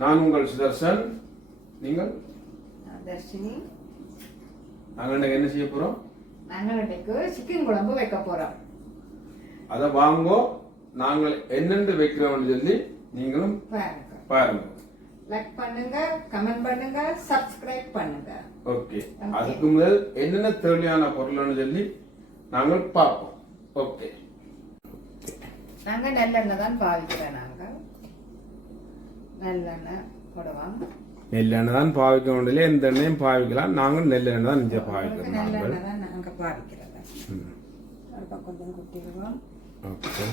நான் உங்கள் சுதர்சன். நீங்கள்? தர்ஷினி. நாங்கள் இன்னைக்கு என்ன செய்ய போறோம்? நாங்கள் இன்னைக்கு சிக்கன் குழம்பு வைக்க போறோம். அத வாங்கோ. நாங்கள் என்னென்று வைக்கிறோம்னு சொல்லி நீங்களும் பாருங்க. லைக் பண்ணுங்க, கமெண்ட் பண்ணுங்க, சப்ஸ்கிரைப் பண்ணுங்க. ஓகே. அதுக்கு முதல் என்னென்ன தேவையான பொருள்னு சொல்லி நாங்கள் பார்ப்போம். ஓகே. நாங்க நல்லெண்ணெய் தான் பாவிக்கிறோம். நல்லெண்ணெய் போடுவோம். நெல்லெண்ணெய் தான் பாவிக்க வேண்டிய எந்த எண்ணெயும் பாவிக்கலாம். நாங்கள் நெல்லெண்ணெய் தான் நிஜ பாவிக்கிறோம். நல்லெண்ணெய் தான் நாங்க பாவிக்கிறோம். கொஞ்சம் குட்டிடுவோம். ஓகே.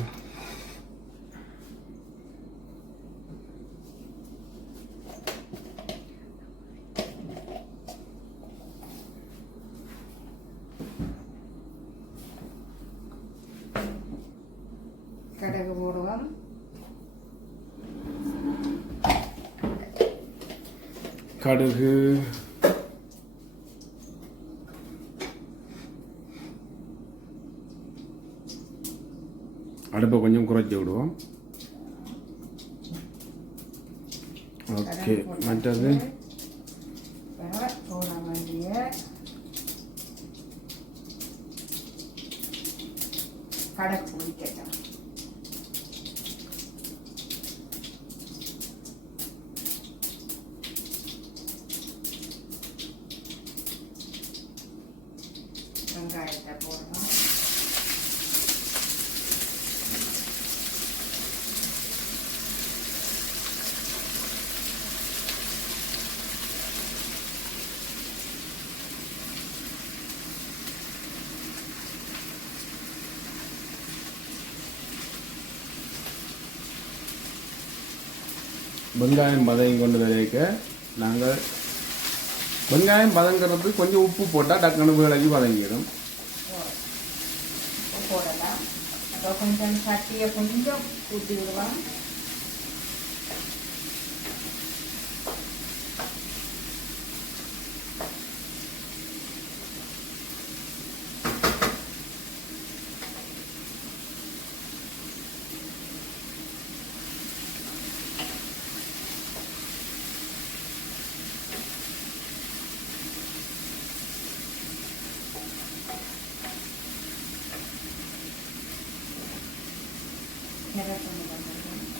கடுகு போடுவோம். கடுகு, அடுப்பை கொஞ்சம் குறைச்சி விடுவோம். ஓகே. மற்றது போட வேண்டிய கடை பிடிக்கட்டும். வெங்காயத்தை போடணும். வெங்காயம் பதம் கொண்டு விளைவிக்க நாங்கள் வெங்காயம் பதங்கிறது கொஞ்சம் உப்பு போட்டால் டக்குனு விளைஞ்சி வதங்கிடும். போடலாம். அப்புறம் கொஞ்சம் சட்டியை கொஞ்சம் ஊற்றி விடுவோம்.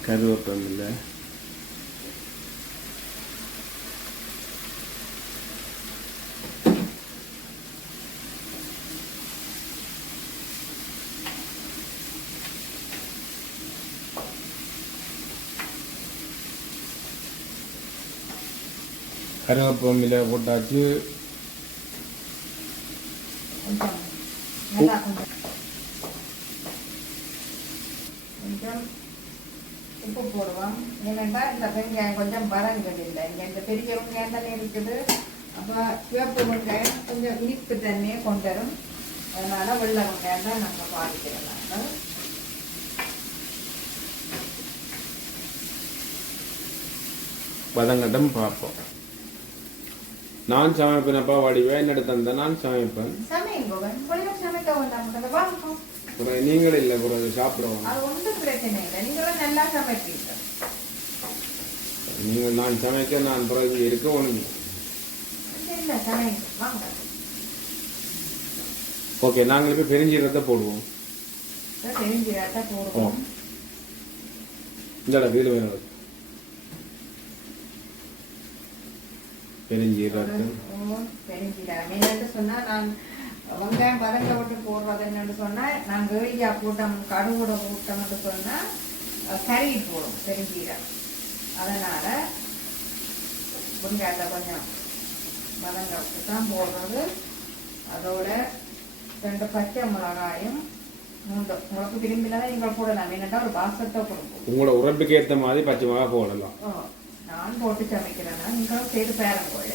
கருவேப்பிலை, கருவேப்பிலை போட்டாச்சு. கொஞ்சம் உப்பு போடுவோம். ஏனென்றா இந்த வெங்காயம் கொஞ்சம் வதங்கதில்லை. இங்கே இந்த பெரிய வெங்காயம் தானே இருக்குது. அப்போ சிவப்பு வெங்காயம் கொஞ்சம் இனிப்பு தண்ணியை கொண்டு வரும். அதனால வெள்ளை வெங்காயம் தான் நம்ம பாதிக்கிறோம். நாங்கள் வதங்கட்டும் பார்ப்போம். நான் சமைப்பேனப்பா வடிவா என்னோட தந்த நான் சமைப்பேன். சமைக்க வேண்டாம். நீங்கள் இல்லை பிறகு சாப்பிடுவோம். அது ஒன்றும் பிரச்சனை இல்லை. நீங்களும் நல்லா சமைப்பீங்க. நீங்கள் நான் சமைக்க நான் பிறகு இருக்க ஒண்ணு. ஓகே. நாங்கள் இப்ப பெருஞ்சீரகத்தை போடுவோம். பெருஞ்சீரகத்தை போடுவோம். இந்த வீடு வேணும். பெருஞ்சீரகம் என்னன்னு சொன்னா நான் வெங்காயம் வதங்க விட்டு போடுறது என்னன்னு சொன்னா நான் வேலியா கூட்டம் கடுகுட கூட்டம்னு சொன்னா கறி போடும் பெருஞ்சீரகம். அதனால வெங்காயத்தை கொஞ்சம் வதங்க விட்டு தான் போடுறது. அதோட 2 பச்சை மிளகாயும் 3 உங்களுக்கு விரும்பினா நீங்கள் போடலாம். என்னட்டா ஒரு வாசத்தை கொடுக்கும். உங்களோட உரப்புக்கு ஏற்ற மாதிரி பச்சை மிளகாய் போடலாம். நான் போட்டு சமைக்கிறேன்னா நீங்களும் செய்து பேரம் போல.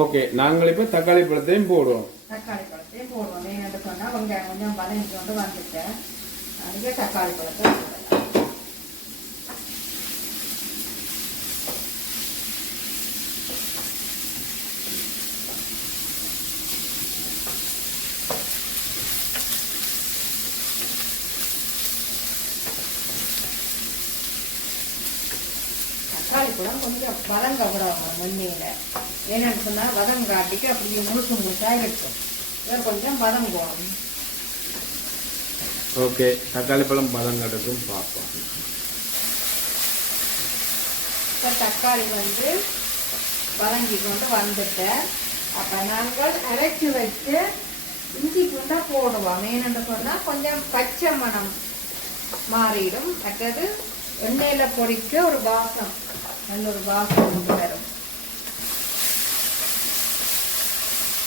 ஓகே. நாங்கள் இப்ப தக்காளி பழத்தையும் போடுவோம். தக்காளி பழத்தையும் போடுவோம். ஏன்னு சொன்னா வெங்காயம் கொஞ்சம் வதங்கி கொண்டு வந்துட்டேன். அதுக்கே தக்காளி பழத்தை போடலாம். பழம் கொஞ்சம் வதங்க விடணும் எண்ணெயில். ஏன்னு சொன்னால் வதங்காட்டிக்கு அப்படியே முழுசு முழுசாக இருக்கும். இதை கொஞ்சம் வதங்கணும். ஓகே, தக்காளி பழம் வதங்கட்டும் பார்ப்போம். இப்போ தக்காளி வந்து வதங்கி கொண்டு வந்துட்டேன். அப்போ நாங்கள் அரைச்சி வச்சு இஞ்சி பூண்டா போடுவோம். ஏன்னு சொன்னால் கொஞ்சம் பச்சை மணம் மாறிடும். மற்றது எண்ணெயில் பொடிக்க ஒரு வாசம், நல்ல ஒரு வாசம் கொண்டு வரும்.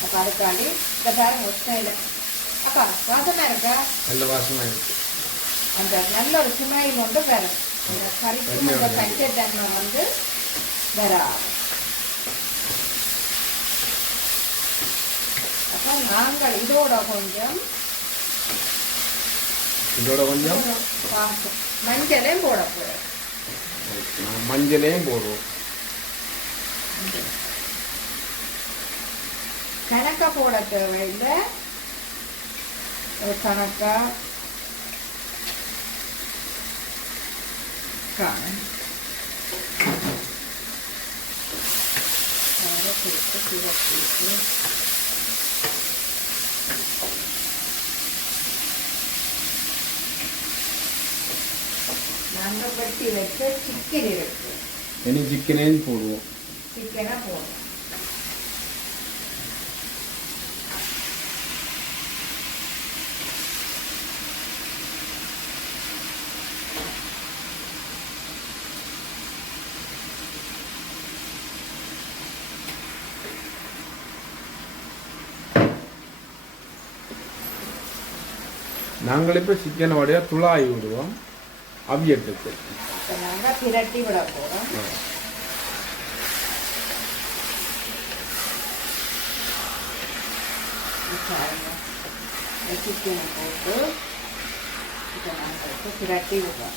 அப்போ அதுக்காண்டி இந்த பாருங்க ஒத்தையில் அப்பா வாசமாக இருக்கா? நல்ல வாசமாக இருக்கு. அந்த நல்ல ஒரு சுமையில் கொண்டு வரும். அந்த கறிக்கும் அந்த பச்சை தன்மை வந்து வராது. அப்போ நாங்கள் இதோட கொஞ்சம் வாசம் மஞ்சளையும் போட போகிறோம். மஞ்சளையும் போடுவோம். கணக்கா போட தேவையில்லை. ஒரு கணக்கா காணும். நாங்கள் வெட்டி வச்ச சிக்கன் இருக்கு. இனி சிக்கனையும் போடுவோம். சிக்கனை போடுவோம். நாங்கள் இப்போ சிக்கனை வடையா துளாயி விடுவோம் அவியட்டுக்கு. நாங்கள் பிரட்டி விட போகிறோம். சிக்கனை போட்டு நாங்கள் பிரட்டி விடுவோம்.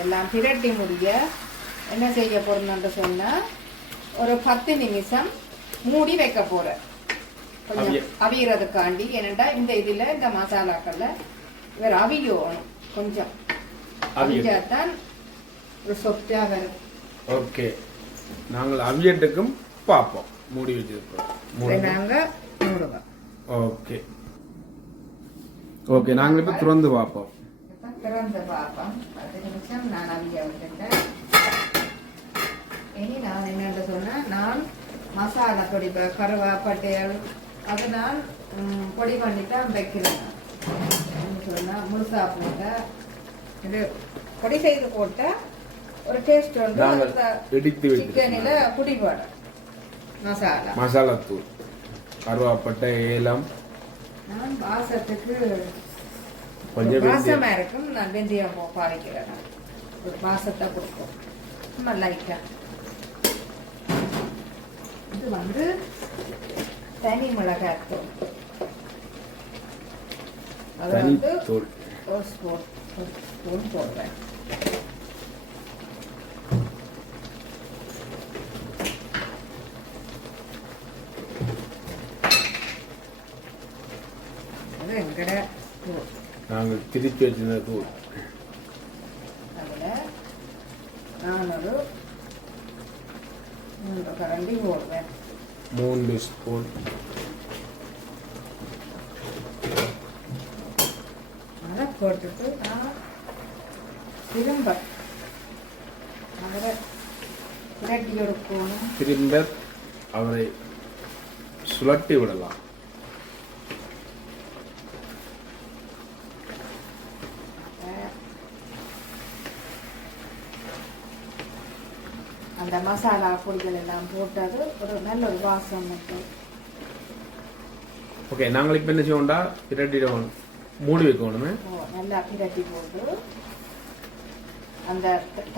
எல்லாம் பிரட்டி முடிய என்ன செய்ய போறோம்னு சொன்னா ஒரு 10 நிமிஷம் மூடி வைக்க போறேன். கொஞ்சம் அவியறதுக்காண்டி. ஏனண்டா இந்த இதுல இந்த மசாலாக்கள்ல வேற அவியணும். கொஞ்சம் அவிஞ்சாதான் ஒரு சொத்தா வரும். ஓகே, நாங்கள் அவியட்டுக்கும் பார்ப்போம். மூடி வச்சிருக்கோம். நாங்க மூடுவோம். ஓகே ஓகே, நாங்கள் இப்போ திறந்து பார்ப்போம். திறந்து பார்ப்போம். 10 நிமிஷம் நான் அவிய விட்டுட்டேன். இனி நான் என்னென்று சொன்னால் நான் மசாலா பொடி கருவாப்பட்டையல் அது நான் பொடி பண்ணித்தான் வைக்கிறேன். சொன்னால் முழுசா போட்ட இது பொடி செய்து போட்ட ஒரு டேஸ்ட் வந்து சிக்கனில் குடிபடும். மசாலா தூள் கருவாப்பட்டை ஏலம் நான் வாசத்துக்கு கொஞ்சம் வாசமா இருக்கும். நான் வெந்தயம் பாவிக்கிறேன். ஒரு வாசத்தை கொடுக்கும். சும்மா லைட்டா. இது வந்து தனி மிளகாய் தூள். அது வந்து ஒரு ஸ்பூன் போடுறேன். அது எங்கட தூள். நாங்கள் திருப்பி வச்சிருந்த தூள். அதில் நான் ஒரு 3 கரண்டி போடுவேன். 3 ஸ்பூன். அதை போட்டுட்டு நான் திரும்ப அவரை புரட்டி எடுக்கணும். திரும்ப அவரை சுழட்டி விடலாம். அந்த மசாலா பொடிகள் எல்லாம் போட்டது ஒரு நல்ல ஒரு வாசம் மட்டும். ஓகே, நாங்கள் இப்போ என்ன செய்வோம்டா பிரட்டிடுவோம். மூடி வைக்கணுமே. நல்லா பிரட்டி போட்டு அந்த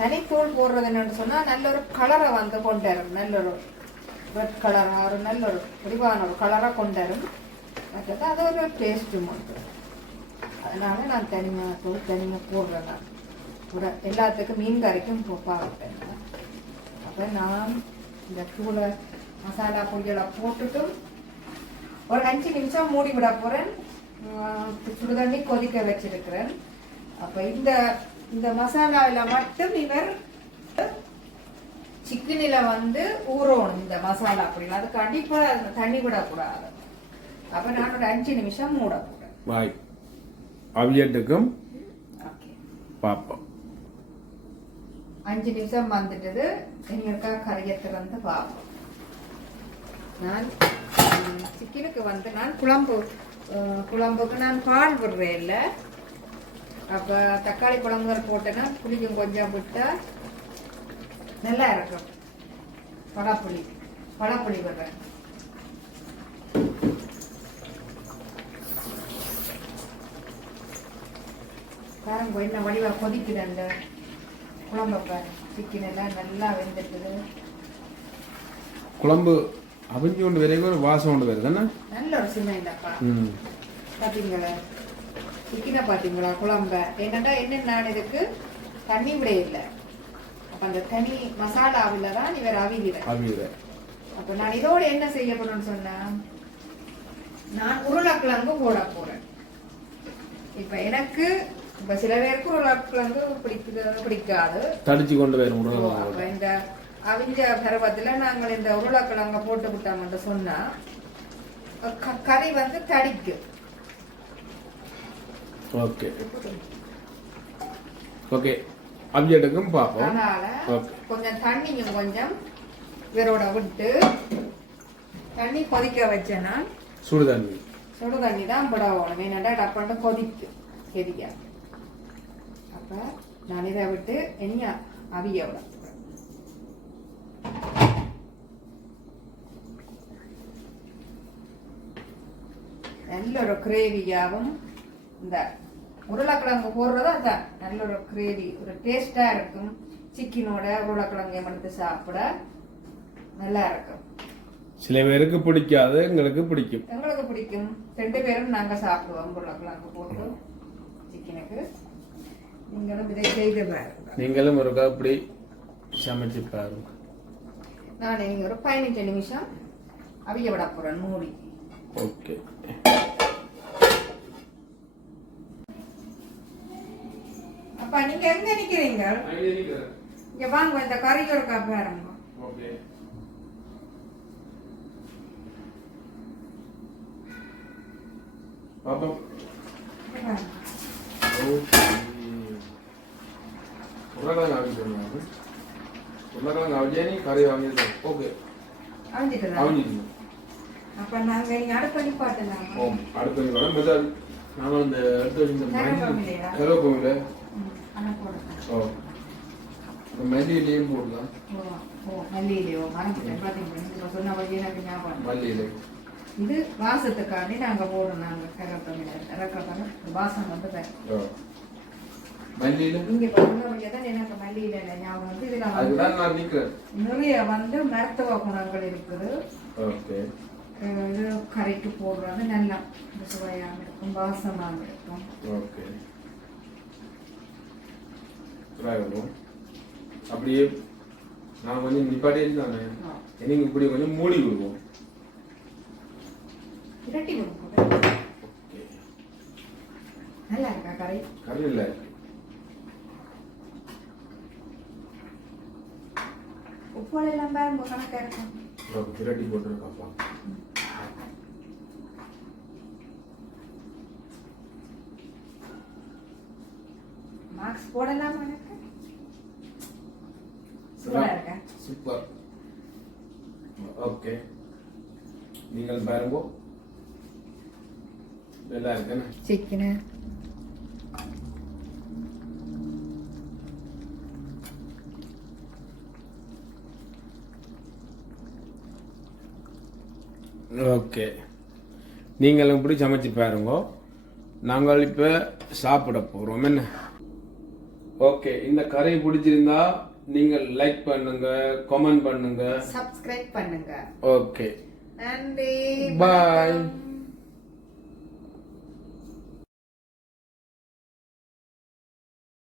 தனித்தூள் போடுறது என்னன்னு சொன்னா நல்ல ஒரு கலரை வந்து கொண்டு வரும். நல்ல ஒரு ரெட் கலரா ஒரு நல்ல ஒரு வடிவான ஒரு கலரா கொண்டு வரும். மற்றது அது ஒரு டேஸ்ட்டும் உண்டு. அதனால நான் தனியாக போடுறேன். நான் கூட எல்லாத்துக்கும் மீன் கறிக்கும் பார்ப்பேன். அப்போ நான் இந்த தூளை மசாலா பொடிகளை போட்டுட்டும் ஒரு 5 நிமிஷம் மூடி விட போகிறேன். சுடுதண்ணி கொதிக்க வச்சிருக்கிறேன். அப்போ இந்த மசாலாவில் மட்டும் இவர் சிக்கனில் வந்து ஊறணும் இந்த மசாலா பொடி. அது கண்டிப்பாக தண்ணி விடக்கூடாது. அப்போ நான் ஒரு 5 நிமிஷம் மூட போகிறேன். பாய் அவியட்டுக்கும் பார்ப்போம். 5 நிமிஷம் வந்துட்டது. எங்களுக்கா கறியை திறந்து பார்ப்போம். நான் சிக்கனுக்கு வந்து நான் குழம்புக்கு நான் பால் விடுறேன் இல்லை. அப்போ தக்காளி குழம்புகள் போட்டேன்னா புளியும் கொஞ்சம் விட்டா நல்லா இருக்கும். பழப்புளி விடுறேன். பாருங்க என்ன வடிவா கொதிக்குது அந்த குழம்பு. பாரு சிக்கன் எல்லாம் நல்லா வெந்துட்டுது. குழம்பு அவிஞ்சு கொண்டு வரைக்கும் ஒரு வாசம் கொண்டு வருது தானே. நல்ல ஒரு சிமெண்டாப்பா. பார்த்தீங்களா சிக்கனை பார்த்தீங்களா குழம்ப. என்னடா என்ன இதுக்கு தண்ணி விட இல்லை. அப்போ அந்த தனி மசாலாவில் தான் இவர் அவிகிற. அப்போ நான் இதோட என்ன செய்ய போறேன்னு சொன்னா நான் உருளைக்கிழங்கு போட போறேன். இப்ப எனக்கு இப்ப சில பேருக்கு உருளைக்கிழங்கு பிடிக்காது, தடிச்சு கொண்டு வரும். இந்த அவிஞ்ச பருவத்துல நாங்கள் இந்த உருளைக்கிழங்க போட்டு விட்டோம்னு சொன்னா கறி வந்து தடிக்கும். ஓகே ஓகே அப்ஜெக்ட்டுக்கும் பாப்போம். அதனால கொஞ்சம் தண்ணியும் கொஞ்சம் இவரோட விட்டு தண்ணி கொதிக்க வச்சேன்னா சுடுதண்ணி தான் விடணும். என்னடா டப்பாண்டு கொதிக்கும் கெதிக்க. அப்ப நான் இதை விட்டு என்ன அவிய விட நல்ல ஒரு கிரேவியாகவும் இந்த உருளைக்கிழங்கு போடுறதா அதான் நல்ல ஒரு கிரேவி, ஒரு டேஸ்டா இருக்கும். சிக்கனோட உருளைக்கிழங்கு எடுத்து சாப்பிட நல்லா இருக்கும். சில பேருக்கு பிடிக்காது, எங்களுக்கு பிடிக்கும். எங்களுக்கு பிடிக்கும். 2 பேரும் நாங்க சாப்பிடுவோம் உருளைக்கிழங்கு போட்டு சிக்கனுக்கு. நீங்களும் இதை செய்து பாருங்க. நீங்களும் ஒரு அப்படி சமைச்சு பாருங்க. நான் இங்க ஒரு 15 நிமிஷம் அவிய விட போறேன் மூடி. ஓகே. அப்பா நீங்க எங்க நிக்கிறீங்க? இங்க வாங்க, இந்த கறிக்கு ஒரு கப் பாருங்க. ஓகே. பாப்பா. ஓகே. உருளைக்கிழங்கு ஆவிடுங்க. உருளைக்கிழங்கு ஆவிஜேனி கறி வாங்கிடு. ஓகே. ஆவிஞ்சிட்டு. அப்ப நாங்க இங்க அடுப்பு நிப்பாட்டலாம். ஓ, அடுப்பு நிப்பாட்டலாம். முதல் நாம இந்த அடுத்து இந்த கருவேப்பிலை அன போடுறேன். ஓ. மல்லியிலையும் போடலாம். ஓ மல்லியிலையோ மறந்துட்டேன். பாத்தீங்களா நீங்க சொன்ன வழியே எனக்கு ஞாபகம். மல்லியிலை இது வாசத்துக்காண்டி நாங்க போடுறோம். நாங்க கருவேப்பிலை இறக்கப்பாங்க வாசம் வந்து தரும். மல்லியில இங்க சொன்ன வழியே தான் எனக்கு மல்லியில ஞாபகம் வந்து. இதுல அதுதான் நான் நிக்கிறேன். நிறைய வந்து மருத்துவ குணங்கள் இருக்குது. ஓகே. இது கறிக்கு போடுறது நல்லா சுவையாக இருக்கும், வாசமாக இருக்கும். ஓகே. அப்படியே நான் கொஞ்சம் நிப்பாட்டி தானே, நீங்க இப்படி கொஞ்சம் மூடி விடுவோம். இரட்டி விடுவோம். நல்லா இருக்கா கறி? கறி நல்லா இருக்கு. உப்பு எல்லாம் பாருங்க கணக்கா இருக்கும். இரட்டி போட்டுருக்காப்பா. மார்க்ஸ் போடலாமா எனக்கு? சூப்பரா இருக்கா? சூப்பர். ஓகே, நீங்கள் பாருங்க. நல்லா இருக்குன்னு சிக்கன் ஓகே. நீங்களும் இப்படி சமைச்சு பாருங்க. நாங்கள் இப்போ சாப்பிட போகிறோம். என்ன? ஓகே, இந்த கறி பிடிச்சிருந்தா நீங்கள் லைக் பண்ணுங்க, கமெண்ட் பண்ணுங்க, சப்ஸ்கிரைப் பண்ணுங்க. ஓகே, நன்றி, பாய்.